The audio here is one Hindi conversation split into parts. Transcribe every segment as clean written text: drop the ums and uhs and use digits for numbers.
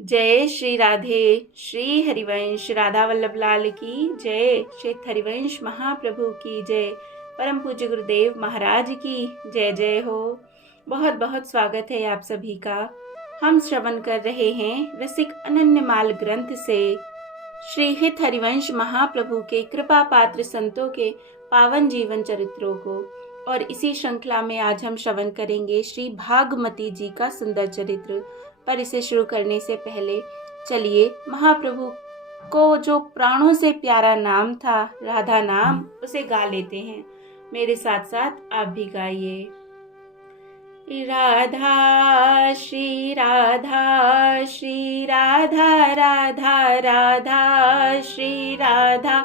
जय श्री राधे। श्री हरिवंश राधा वल्लभ लाल की जय। श्री हरिवंश महाप्रभु की जय। परम पूज्य गुरुदेव महाराज की जय जय हो। बहुत बहुत स्वागत है आप सभी का। हम श्रवण कर रहे हैं रसिक अनन्यमाल ग्रंथ से श्री हित हरिवंश महाप्रभु के कृपा पात्र संतों के पावन जीवन चरित्रों को। और इसी श्रृंखला में आज हम श्रवण करेंगे श्री भागमती जी का सुंदर चरित्र। पर इसे शुरू करने से पहले चलिए महाप्रभु को जो प्राणों से प्यारा नाम था राधा नाम, उसे गा लेते हैं। मेरे साथ साथ आप भी गाइए। राधा श्री राधा श्री राधा राधा राधा श्री राधा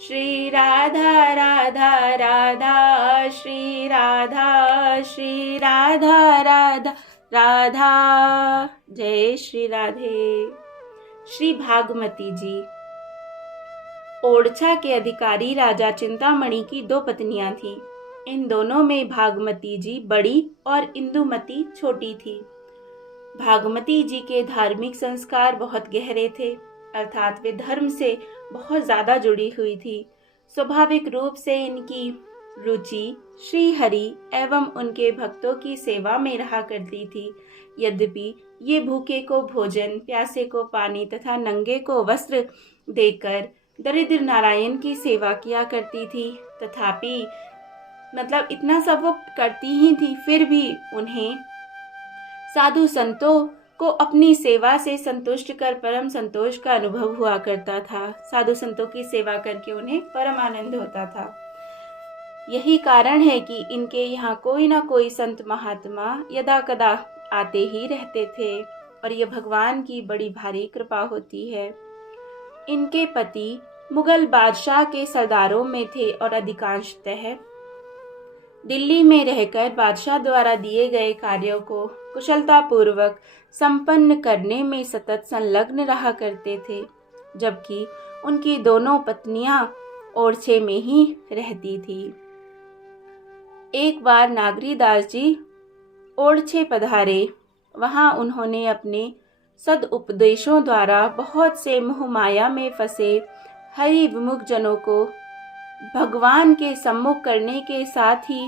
श्री राधा राधा राधा श्री राधा श्री राधा राधा राधा। जय श्री राधे। श्री भागमती जी ओरछा के अधिकारी राजा चिंतामणि की दो पत्नियां थीं। इन दोनों में भागमती जी बड़ी और इंदुमती छोटी थी। भागमती जी के धार्मिक संस्कार बहुत गहरे थे, अर्थात वे धर्म से बहुत ज्यादा जुड़ी हुई थी। स्वाभाविक रूप से इनकी रुचि श्री हरि एवं उनके भक्तों की सेवा में रहा करती थी। यद्यपि ये भूखे को भोजन, प्यासे को पानी तथा नंगे को वस्त्र देकर दरिद्र नारायण की सेवा किया करती थी, तथापि इतना सब वो करती ही थी, फिर भी उन्हें साधु संतों को अपनी सेवा से संतुष्ट कर परम संतोष का अनुभव हुआ करता था। साधु संतों की सेवा करके उन्हें परम आनंद होता था। यही कारण है कि इनके यहाँ कोई ना कोई संत महात्मा यदा कदा आते ही रहते थे और यह भगवान की बड़ी भारी कृपा होती है। इनके पति मुगल बादशाह के सरदारों में थे और अधिकांशतः दिल्ली में रहकर बादशाह द्वारा दिए गए कार्यों को कुशलतापूर्वक संपन्न करने में सतत संलग्न रहा करते थे, जबकि उनकी दोनों पत्नियां ओरछे में ही रहती थी। एक बार नागरीदास जी ओरछे पधारे। वहां उन्होंने अपने सदुपदेशों द्वारा बहुत से मोह माया में फंसे हरि विमुख जनों को भगवान के सम्मुख करने के साथ ही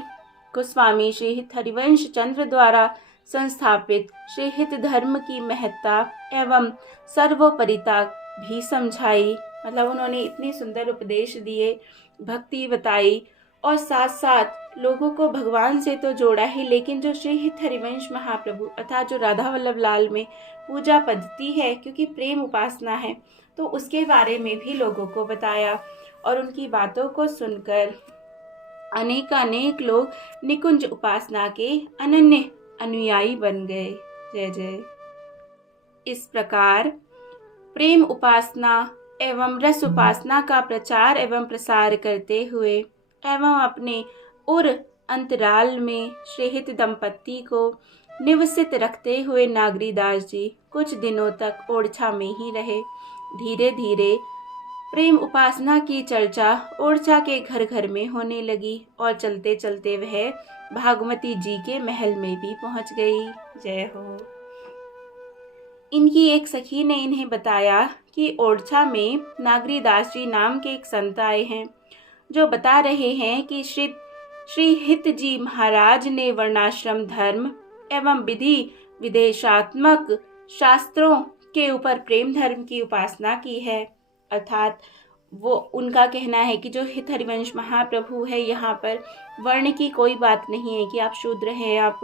गोस्वामी श्री हित हरिवंश चंद्र द्वारा संस्थापित श्री हित धर्म की महत्ता एवं सर्वोपरिता भी समझाई। उन्होंने इतने सुंदर उपदेश दिए, भक्ति बताई और साथ साथ लोगों को भगवान से तो जोड़ा ही, लेकिन जो श्री हित हरिवंश महाप्रभु अर्थात जो राधा वल्लभ लाल में पूजा पद्धति है, क्योंकि प्रेम उपासना है, तो उसके बारे में भी लोगों को बताया। और उनकी बातों को सुनकर अनेक लोग निकुंज उपासना के अनन्य अनुयायी बन गए। जय जय। इस प्रकार प्रेम उपासना एवं रस उपासना का प्रचार एवं प्रसार करते हुए एवं अपने उर अंतराल में श्री हित दंपत्ति को निवसित रखते हुए नागरीदास जी कुछ दिनों तक ओरछा में ही रहे। धीरे धीरे प्रेम उपासना की चर्चा ओरछा के घर घर में होने लगी और चलते चलते वह भागमती जी के महल में भी पहुंच गई। जय हो। इनकी एक सखी ने इन्हें बताया कि ओरछा में नागरीदास जी नाम के एक संत आए हैं, जो बता रहे हैं कि श्री हित जी महाराज ने वर्णाश्रम धर्म एवं विधि विदेशात्मक शास्त्रों के ऊपर प्रेम धर्म की उपासना की है। अर्थात वो उनका कहना है कि जो हित हरिवंश महाप्रभु है, यहाँ पर वर्ण की कोई बात नहीं है कि आप शूद्र हैं, आप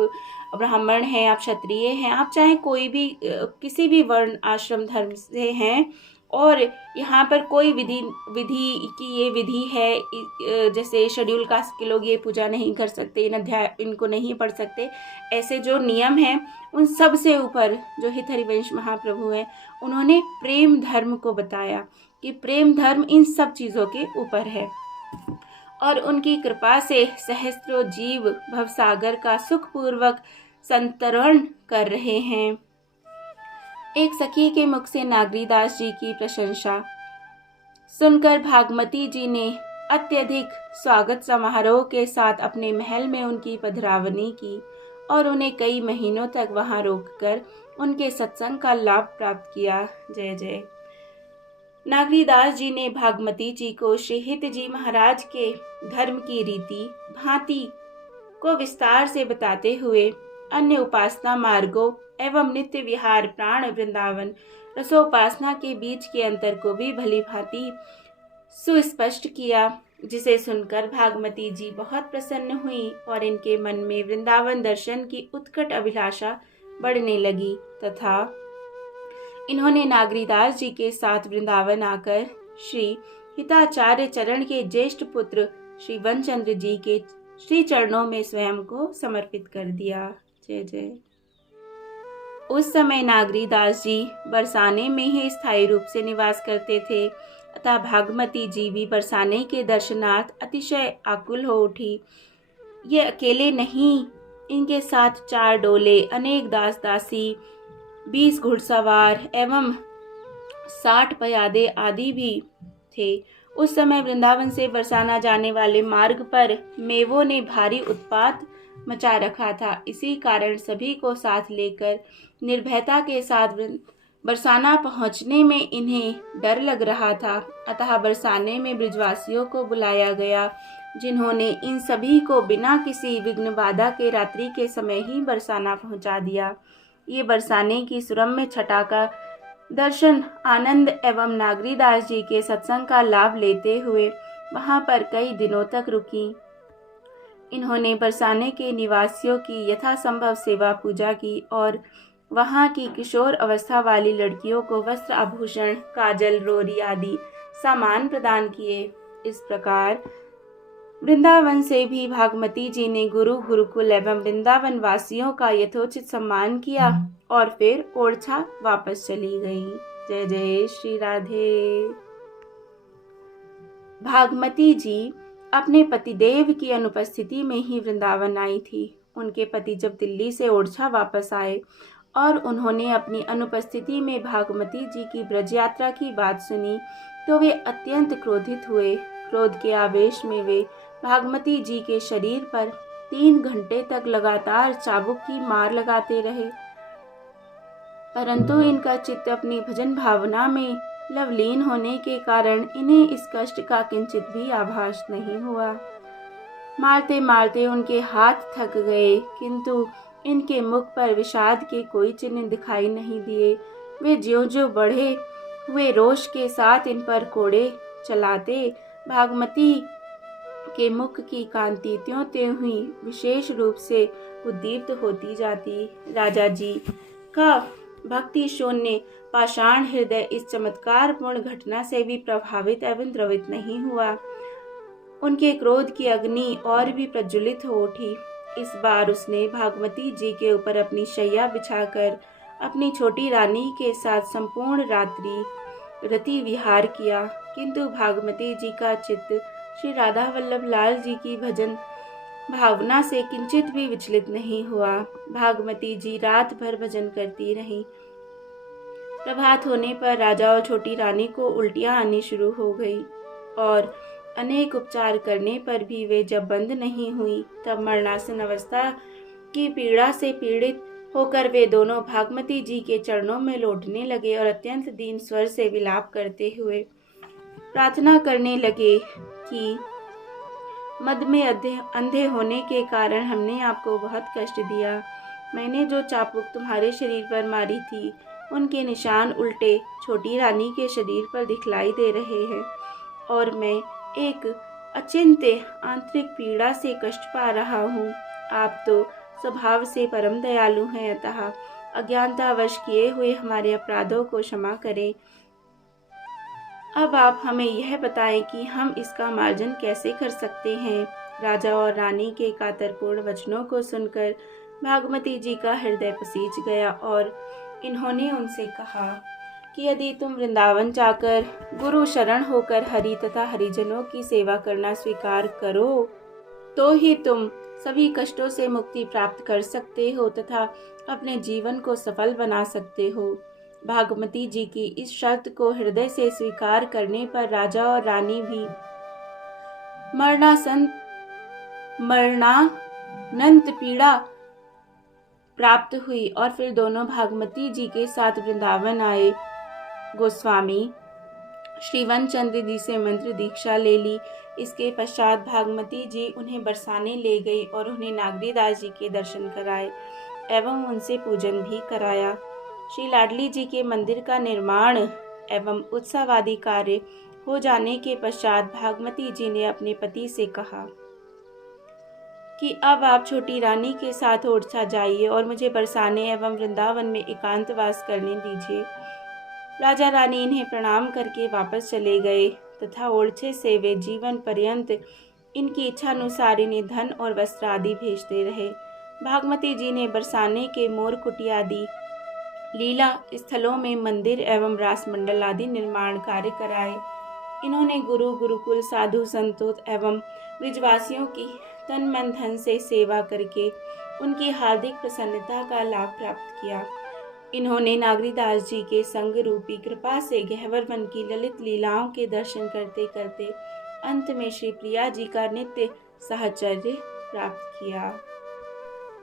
ब्राह्मण हैं, आप क्षत्रिय हैं, आप चाहे कोई भी किसी भी वर्ण आश्रम धर्म से हैं, और यहाँ पर कोई विधि की ये विधि है, जैसे शेड्यूल कास्ट के लोग ये पूजा नहीं कर सकते, इन अध्याय इनको नहीं पढ़ सकते, ऐसे जो नियम हैं उन सब से ऊपर जो हित हरिवंश महाप्रभु हैं, उन्होंने प्रेम धर्म को बताया कि प्रेम धर्म इन सब चीज़ों के ऊपर है। और उनकी कृपा से सहस्त्रों जीव भवसागर का सुखपूर्वक संतरण कर रहे हैं। एक सखी के मुख से नागरीदास जी की प्रशंसा सुनकर भागमती जी ने अत्यधिक स्वागत समारोह के साथ अपने महल में उनकी पधरावनी की और उन्हें कई महीनों तक वहां रोककर उनके सत्संग का लाभ प्राप्त किया। जय जय। नागरीदास जी ने भागमती जी को श्री हित जी महाराज के धर्म की रीति भांति को विस्तार से बताते हुए अन्य उपासना मार्गों एवं नित्य विहार प्राण वृंदावन रसोपासना के बीच के अंतर को भी भली भांति सुस्पष्ट किया, जिसे सुनकर भागमती जी बहुत प्रसन्न हुई और इनके मन में वृंदावन दर्शन की उत्कट अभिलाषा बढ़ने लगी तथा इन्होंने नागरीदास जी के साथ वृंदावन आकर श्री हिताचार्य चरण के ज्येष्ठ पुत्र श्री वनचंद्र जी के श्री चरणों में स्वयं को समर्पित कर दिया। जय जय। उस समय नागरीदास जी बरसाने में ही स्थायी रूप से निवास करते थे अतः भागमती जी भी बरसाने के दर्शनार्थ अतिशय आकुल हो उठी। ये अकेले नहीं, इनके साथ 4 डोले, अनेक दास दासी, 20 घुड़सवार एवं 60 पयादे आदि भी थे। उस समय वृंदावन से बरसाना जाने वाले मार्ग पर मेवों ने भारी उत्पात मचा रखा था। इसी कारण सभी को साथ लेकर निर्भयता के साथ बरसाना पहुंचने में इन्हें डर लग रहा था। अतः बरसाने में ब्रजवासियों को बुलाया गया, जिन्होंने इन सभी को बिना किसी विघ्न बाधा के रात्रि के समय ही बरसाना पहुंचा दिया। ये बरसाने की सुरम्य छटा का दर्शन आनंद एवं नागरीदास जी के सत्संग का लाभ लेते हुए वहां पर कई दिनों तक रुकी। इन्होंने बरसाने के निवासियों की यथासंभव सेवा पूजा की और वहां की किशोर अवस्था वाली लड़कियों को वस्त्र आभूषण, काजल, रोरी आदि सामान प्रदान किए। इस प्रकार वृंदावन से भी भागमती जी ने गुरुकुल एवं वृंदावन वासियों का यथोचित सम्मान किया और फिर ओरछा वापस चली गई। जय जय श्री राधे। भागमती जी अपने पतिदेव की अनुपस्थिति में ही वृंदावन आई थी। उनके पति जब दिल्ली से ओरछा वापस आए और उन्होंने अपनी अनुपस्थिति में भागमती जी की ब्रज यात्रा की बात सुनी तो वे अत्यंत क्रोधित हुए। क्रोध के आवेश में वे भागमती जी के शरीर पर 3 घंटे तक लगातार चाबुक की मार लगाते रहे, परंतु इनका चित्त अपनी भजन भावना में लवलीन होने के कारण इन्हें इस कष्ट का किंचित भी आभास नहीं हुआ। मारते मारते उनके हाथ थक गए, किंतु इनके मुख पर विषाद के कोई चिन्ह दिखाई नहीं दिए। वे ज्यों-ज्यों बढ़े हुए रोष के साथ इन पर कोड़े चलाते भागमती के मुख की कांति त्यों-त्यों हुई विशेष रूप से उद्दीप्त होती जाती। राजा जी का भक्ति शून्य पाषाण हृदय इस चमत्कारपूर्ण घटना से भी प्रभावित एवं द्रवित नहीं हुआ। उनके क्रोध की अग्नि और भी प्रज्वलित हो उठी। इस बार उसने भागमती जी के ऊपर अपनी शैया बिछाकर अपनी छोटी रानी के साथ संपूर्ण रात्रि रति विहार किया, किंतु भागमती जी का चित्त श्री राधा वल्लभ लाल जी की भजन भावना से किंचित भी विचलित नहीं हुआ। भागमती जी रात भर भजन करती रहीं। प्रभात होने पर राजा और छोटी रानी को उल्टियां आनी शुरू हो गई और अनेक उपचार करने पर भी वे जब बंद नहीं हुई, तब मरणासन अवस्था की पीड़ा से पीड़ित होकर वे दोनों भागमती जी के चरणों में लौटने लगे और अत्यंत दीन स्वर से विलाप करते हुए प्रार्थना करने लगे कि मद में अंधे होने के कारण हमने आपको बहुत कष्ट दिया। मैंने जो चाबुक तुम्हारे शरीर पर मारी थी, उनके निशान उल्टे छोटी रानी के शरीर पर दिखलाई दे रहे हैं और मैं एक अचिंत्य आंतरिक पीड़ा से कष्ट पा रहा हूँ। आप तो स्वभाव से परम दयालु हैं, अतः अज्ञानतावश किए हुए हमारे अपराधों को क्षमा करें। अब आप हमें यह बताएं कि हम इसका मार्जन कैसे कर सकते हैं। राजा और रानी के कातरपूर्ण वचनों को सुनकर भागमती जी का हृदय पसीज गया और इन्होंने उनसे कहा कि यदि तुम वृंदावन जाकर गुरु शरण होकर हरि तथा हरिजनों की सेवा करना स्वीकार करो तो ही तुम सभी कष्टों से मुक्ति प्राप्त कर सकते हो तथा अपने जीवन को सफल बना सकते हो। भागमती जी की इस शर्त को हृदय से स्वीकार करने पर राजा और रानी भी मरणानंत पीड़ा प्राप्त हुई और फिर दोनों भागमती जी के साथ वृंदावन आए। गोस्वामी श्रीवन चंद्र जी से मंत्र दीक्षा ले ली। इसके पश्चात भागमती जी उन्हें बरसाने ले गई और उन्हें नागरीदास जी के दर्शन कराए एवं उनसे पूजन भी कराया। श्री लाडली जी के मंदिर का निर्माण एवं उत्सवादि कार्य हो जाने के पश्चात भागमती जी ने अपने पति से कहा कि अब आप छोटी रानी के साथ ओरछा जाइए और मुझे बरसाने एवं वृंदावन में एकांतवास करने दीजिए। राजा रानी इन्हें प्रणाम करके वापस चले गए तथा ओरछे से वे जीवन पर्यंत इनकी इच्छानुसार इन्हें धन और वस्त्र आदि भेजते रहे। भागमती जी ने बरसाने के मोर कुटी आदि लीला स्थलों में मंदिर एवं रास मंडल आदि निर्माण कार्य कराए। इन्होंने गुरुकुल साधु संतों एवं ब्रिजवासियों की तन मन धन से सेवा करके उनकी हार्दिक प्रसन्नता का लाभ प्राप्त किया। इन्होंने नागरीदास जी के संग रूपी कृपा से गहवर वन की ललित लीलाओं के दर्शन करते करते अंत में श्री प्रिया जी का नित्य साहचर्य प्राप्त किया।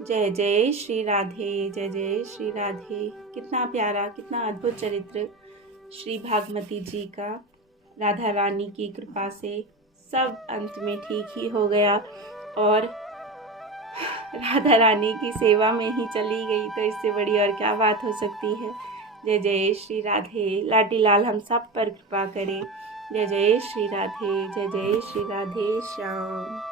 जय जय श्री राधे, जय जय श्री राधे। कितना प्यारा, कितना अद्भुत चरित्र श्री भागमती जी का। राधा रानी की कृपा से सब अंत में ठीक ही हो गया और राधा रानी की सेवा में ही चली गई, तो इससे बड़ी और क्या बात हो सकती है। जय जय श्री राधे। लाडी लाल हम सब पर कृपा करे। जय जय श्री राधे, जय जय श्री राधे श्याम।